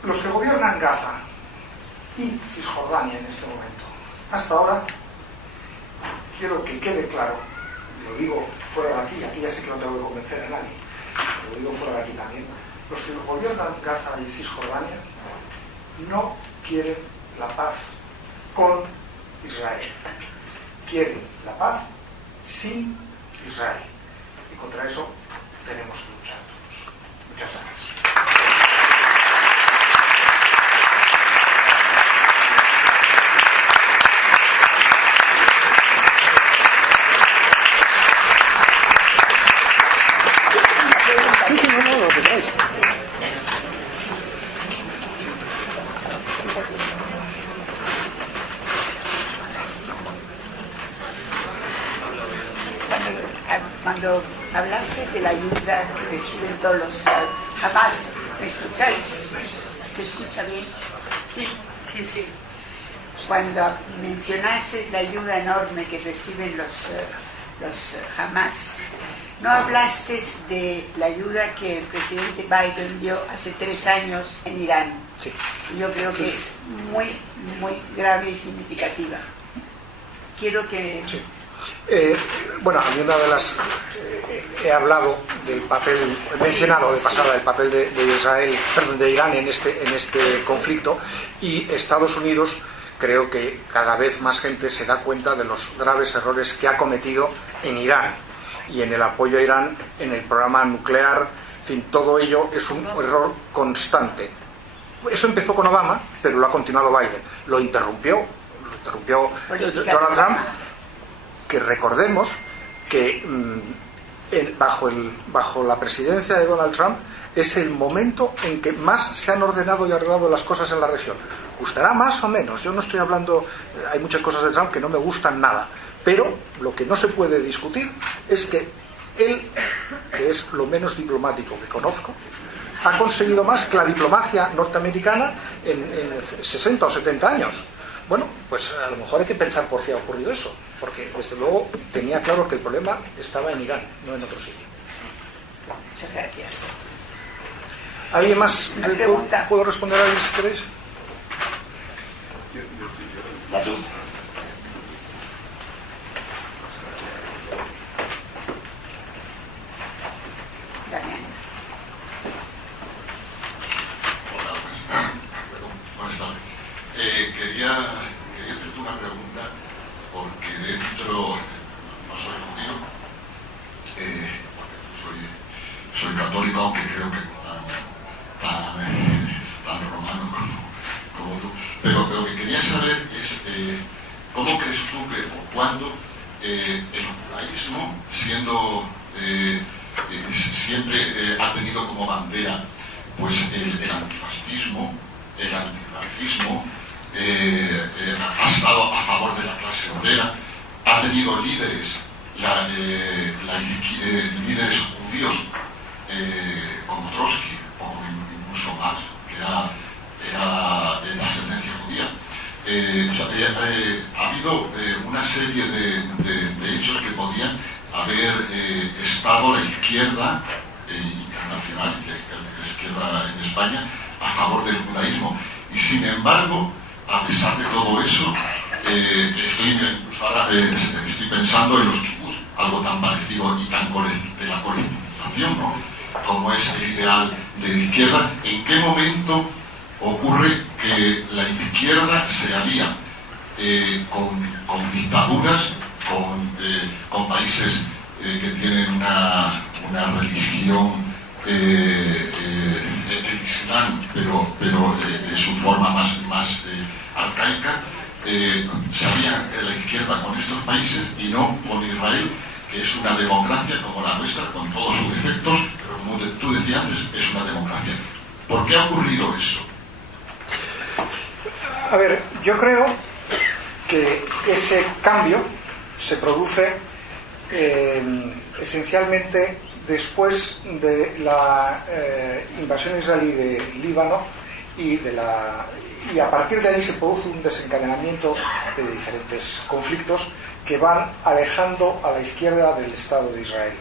Los que gobiernan Gaza y Cisjordania en este momento, hasta ahora, quiero que quede claro, lo digo fuera de aquí ya sé que no tengo que convencer a nadie, lo digo fuera de aquí también, los que gobiernan Gaza y Cisjordania no quieren la paz con Israel, quieren la paz sin Israel, y contra eso tenemos que luchar todos. Muchas gracias. Cuando hablaste de la ayuda que reciben todos los Hamas, ¿me escucháis? ¿Se escucha bien? Sí, sí, sí. Cuando mencionaste la ayuda enorme que reciben los Hamas, ¿no hablaste de la ayuda que el presidente Biden dio hace 3 años en Irán? Sí. Yo creo que es muy, muy grave y significativa. Quiero que... Sí. Bueno, a mí una de las... he hablado del papel, he mencionado de pasada el papel de Israel, perdón, de Irán en este conflicto, y Estados Unidos, creo que cada vez más gente se da cuenta de los graves errores que ha cometido en Irán y en el apoyo a Irán en el programa nuclear. En fin, todo ello es un error constante. Eso empezó con Obama, pero lo ha continuado Biden. Lo interrumpió Donald Trump, que recordemos que bajo la presidencia de Donald Trump es el momento en que más se han ordenado y arreglado las cosas en la región. Gustará más o menos, yo no estoy hablando, hay muchas cosas de Trump que no me gustan nada, pero lo que no se puede discutir es que él, que es lo menos diplomático que conozco, ha conseguido más que la diplomacia norteamericana en 60 o 70 años. Bueno, pues a lo mejor hay que pensar por qué ha ocurrido eso, porque desde luego tenía claro que el problema estaba en Irán, no en otro sitio. Muchas gracias. ¿Alguien más? ¿Puedo responder a alguien si queréis? David. Quería hacerte una pregunta, porque dentro, no soy judío, soy católico, aunque creo que tan romano como tú, pero lo que quería saber es ¿cómo crees tú que o cuándo el judaísmo, siendo siempre ha tenido como bandera pues el antifascismo, el antirracismo, ha estado a favor de la clase obrera, ha tenido líderes líderes judíos como Trotsky o como ha habido una serie de hechos que podían haber estado la izquierda internacional y la izquierda en España a favor del judaísmo. Y sin embargo, a pesar de todo eso, estoy pensando en los kibbutz, algo tan parecido y tan de la colectivización, ¿no?, como es el ideal de la izquierda. ¿En qué momento ocurre que la izquierda se alía con dictaduras, con países que tienen una religión, el Islam, pero en su forma más arcaica? Se alía la izquierda con estos países y no con Israel, que es una democracia como la nuestra, con todos sus defectos, pero como tú decías antes, es una democracia. ¿Por qué ha ocurrido eso? A ver, yo creo que ese cambio se produce esencialmente después de la invasión israelí de Líbano y a partir de ahí se produce un desencadenamiento de diferentes conflictos que van alejando a la izquierda del Estado de Israel.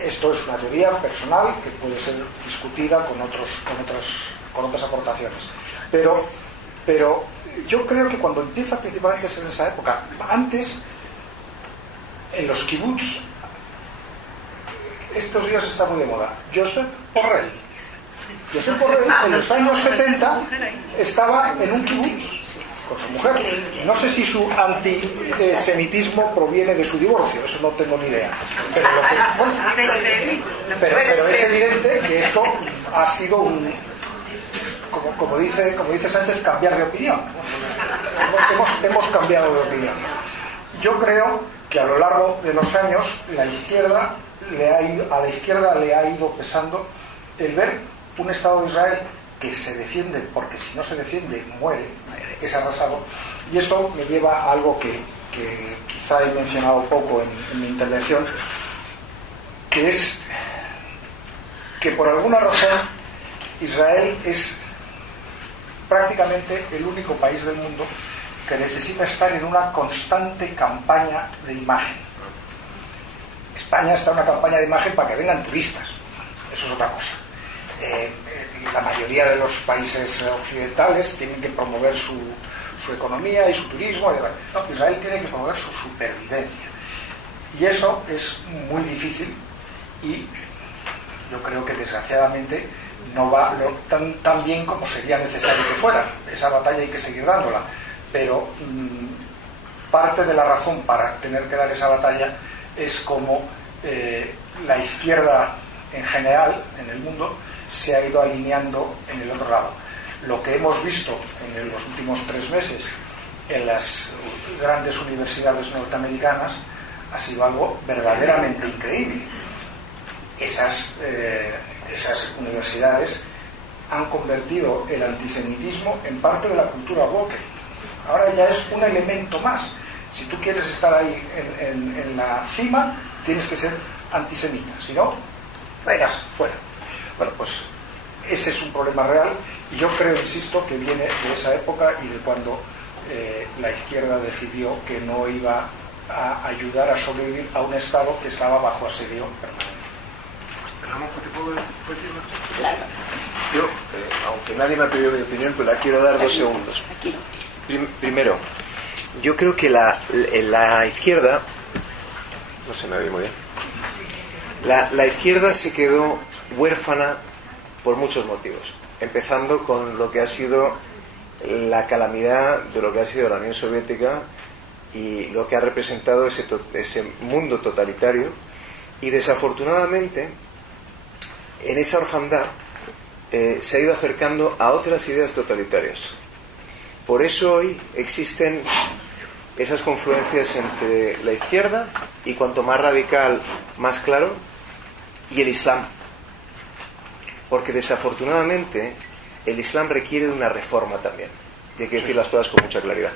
Esto es una teoría personal que puede ser discutida con otras aportaciones. Pero yo creo que cuando empieza principalmente a ser en esa época, antes, en los kibbutz, estos días está muy de moda, Josep Borrell. Josep Borrell en los años 70 estaba en un kibbutz con su mujer. No sé si su antisemitismo proviene de su divorcio, eso no tengo ni idea. Pero es evidente que esto ha sido un, como dice Sánchez, cambiar de opinión. Hemos cambiado de opinión. Yo creo que a lo largo de los años a la izquierda le ha ido pesando el ver un Estado de Israel que se defiende, porque si no se defiende muere, es arrasado. Y esto me lleva a algo que quizá he mencionado poco en mi intervención, que es que por alguna razón Israel es prácticamente el único país del mundo que necesita estar en una constante campaña de imagen. España está en una campaña de imagen para que vengan turistas, eso es otra cosa. La mayoría de los países occidentales tienen que promover su economía y su turismo. No, Israel tiene que promover su supervivencia. Y eso es muy difícil y yo creo que desgraciadamente no va tan bien como sería necesario que fuera. Esa batalla hay que seguir dándola. Pero parte de la razón para tener que dar esa batalla es como la izquierda en general en el mundo se ha ido alineando en el otro lado. Lo que hemos visto en los últimos 3 meses en las grandes universidades norteamericanas ha sido algo verdaderamente increíble. Esas universidades han convertido el antisemitismo en parte de la cultura woke. Ahora ya es un elemento más. Si tú quieres estar ahí en la cima, tienes que ser antisemita. Si no, fuera. Bueno, pues ese es un problema real y yo creo, insisto, que viene de esa época y de cuando la izquierda decidió que no iba a ayudar a sobrevivir a un Estado que estaba bajo asedio permanente. Claro. Yo, aunque nadie me ha pedido mi opinión, pero la quiero dar 2 segundos. Primero, yo creo que la izquierda, no se me oye muy bien, la izquierda se quedó huérfana por muchos motivos, empezando con lo que ha sido la calamidad de lo que ha sido la Unión Soviética y lo que ha representado ese mundo totalitario, y desafortunadamente en esa orfandad se ha ido acercando a otras ideas totalitarias. Por eso hoy existen esas confluencias entre la izquierda y, cuanto más radical, más claro, y el Islam. Porque desafortunadamente el Islam requiere de una reforma también. Y hay que decir las cosas con mucha claridad.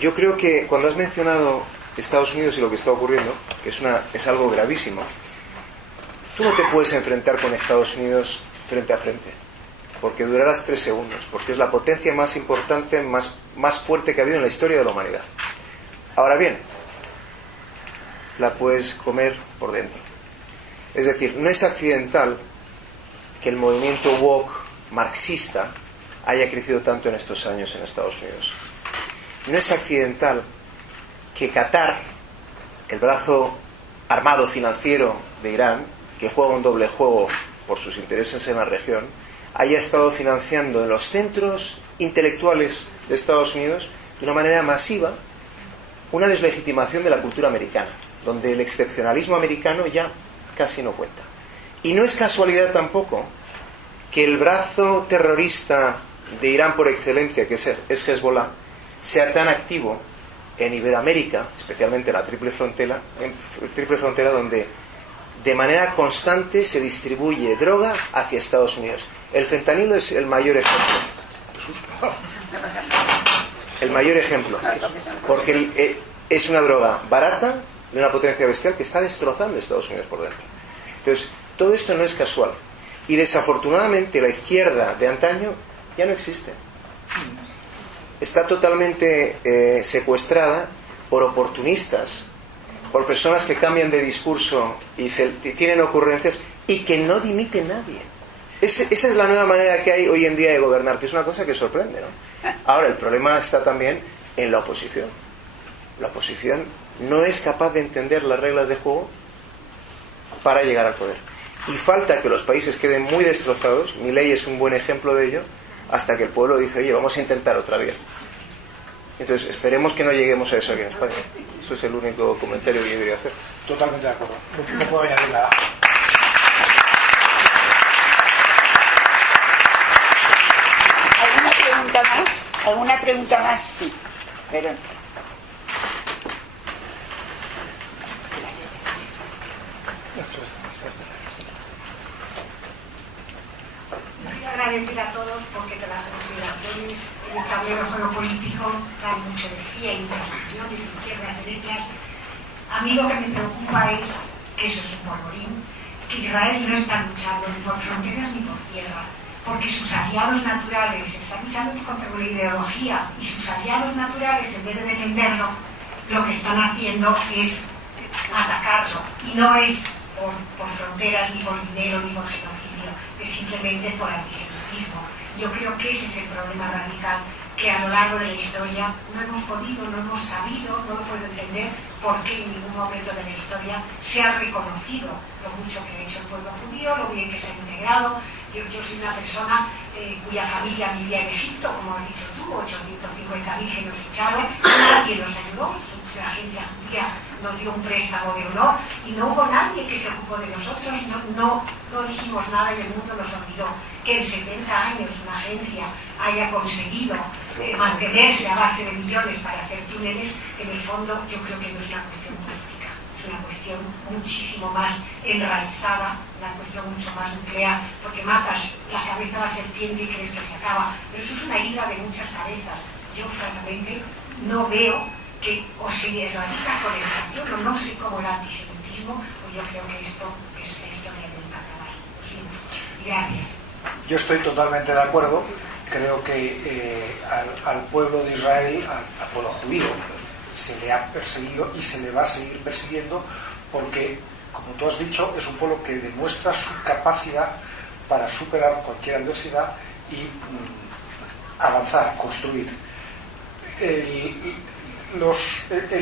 Yo creo que cuando has mencionado Estados Unidos y lo que está ocurriendo, que es algo gravísimo, tú no te puedes enfrentar con Estados Unidos frente a frente, porque durarás 3 segundos, porque es la potencia más importante, más más fuerte que ha habido en la historia de la humanidad. Ahora bien, la puedes comer por dentro. Es decir, no es accidental que el movimiento woke marxista haya crecido tanto en estos años en Estados Unidos. No es accidental que Qatar, el brazo armado financiero de Irán, que juega un doble juego por sus intereses en la región, haya estado financiando en los centros intelectuales de Estados Unidos de una manera masiva una deslegitimación de la cultura americana, donde el excepcionalismo americano ya casi no cuenta. Y no es casualidad tampoco que el brazo terrorista de Irán por excelencia, que es Hezbollah, sea tan activo en Iberoamérica, especialmente en la Triple Frontera, donde de manera constante se distribuye droga hacia Estados Unidos. El fentanilo es el mayor ejemplo. El mayor ejemplo. Porque es una droga barata, de una potencia bestial, que está destrozando a Estados Unidos por dentro. Entonces, todo esto no es casual. Y desafortunadamente la izquierda de antaño ya no existe. Está totalmente secuestrada por oportunistas, por personas que cambian de discurso y tienen ocurrencias y que no dimite nadie. Esa es la nueva manera que hay hoy en día de gobernar, que es una cosa que sorprende, ¿no? Ahora, el problema está también en la oposición. La oposición no es capaz de entender las reglas de juego para llegar al poder. Y falta que los países queden muy destrozados. Milei es un buen ejemplo de ello, hasta que el pueblo dice, oye, vamos a intentar otra vez. Entonces, esperemos que no lleguemos a eso aquí en España. Eso es el único comentario que yo quería hacer. Totalmente de acuerdo. No puedo añadir nada. ¿Alguna pregunta más? ¿Alguna pregunta más? Sí. Pero... agradecer a todos porque de las consideraciones en el tablero geopolítico dan mucho de sí, hay muchas opiniones, izquierdas, derechas. A mí lo que me preocupa es que eso es un polvorín, que Israel no está luchando ni por fronteras ni por tierra, porque sus aliados naturales están luchando contra una ideología y sus aliados naturales, en vez de defenderlo, lo que están haciendo es atacarlo, y no es por fronteras, ni por dinero, ni por genocidio, es simplemente por antisemitismo. Yo creo que ese es el problema radical, que a lo largo de la historia no hemos podido, no hemos sabido, no lo puedo entender por qué en ningún momento de la historia se ha reconocido lo mucho que ha hecho el pueblo judío, lo bien que se ha integrado. Yo soy una persona cuya familia vivía en Egipto, como has dicho tú, 850.000 que nos echaron, nadie nos ayudó, la agencia judía nos dio un préstamo de honor y no hubo nadie que se ocupó de nosotros, no dijimos nada y el mundo nos olvidó. Que en 70 años una agencia haya conseguido mantenerse a base de millones para hacer túneles, en el fondo yo creo que no es una cuestión política, es una cuestión muchísimo más enraizada, una cuestión mucho más nuclear, porque matas la cabeza a la serpiente y crees que se acaba, pero eso es una hidra de muchas cabezas. Yo francamente no veo que o se erradica con el racismo, no sé cómo el antisemitismo, pues yo creo que esto es la historia de nunca acabar. Lo siento. Gracias. Yo estoy totalmente de acuerdo. Creo que al pueblo de Israel, al pueblo judío, se le ha perseguido y se le va a seguir persiguiendo porque, como tú has dicho, es un pueblo que demuestra su capacidad para superar cualquier adversidad y avanzar, construir. El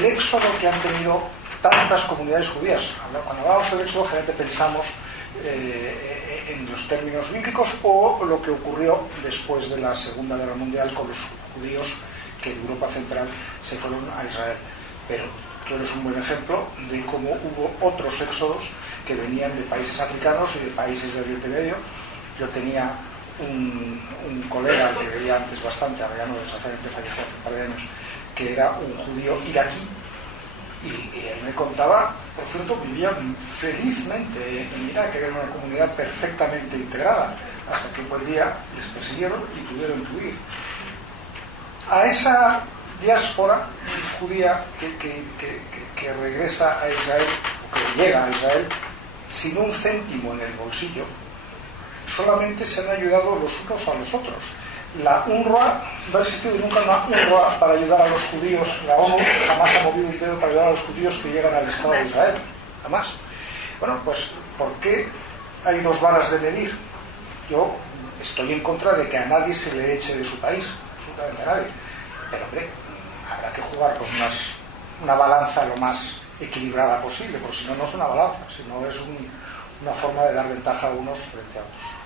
éxodo que han tenido tantas comunidades judías, cuando hablamos del éxodo generalmente pensamos en los términos bíblicos o lo que ocurrió después de la Segunda Guerra Mundial con los judíos que de Europa Central se fueron a Israel. Pero tú eres un buen ejemplo de cómo hubo otros éxodos que venían de países africanos y de países del Oriente Medio. Yo tenía un colega que veía antes bastante, ahora ya no, desgraciadamente falleció hace un par de años, que era un judío iraquí, y él me contaba, por cierto, vivían felizmente en Irak, que era una comunidad perfectamente integrada, hasta que un buen día les persiguieron y tuvieron que huir. A esa diáspora judía que regresa a Israel, o que llega a Israel, sin un céntimo en el bolsillo, solamente se han ayudado los unos a los otros. La UNRWA, no ha existido nunca una UNRWA para ayudar a los judíos. La ONU jamás ha movido un dedo para ayudar a los judíos que llegan al Estado de Israel. Jamás. Bueno, pues, ¿por qué hay dos varas de medir? Yo estoy en contra de que a nadie se le eche de su país, absolutamente a nadie. Pero, hombre, habrá que jugar con una balanza lo más equilibrada posible, porque si no, no es una balanza, sino es una forma de dar ventaja a unos frente a otros.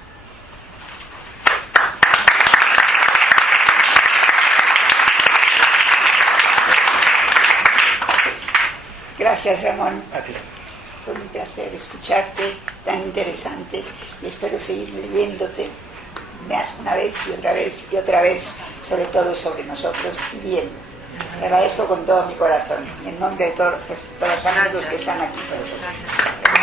Gracias, Ramón. A ti. Fue un placer escucharte, tan interesante, y espero seguir leyéndote más una vez y otra vez, sobre todo sobre nosotros. Bien, te agradezco con todo mi corazón, y en nombre de todos los amigos que están aquí con nosotros.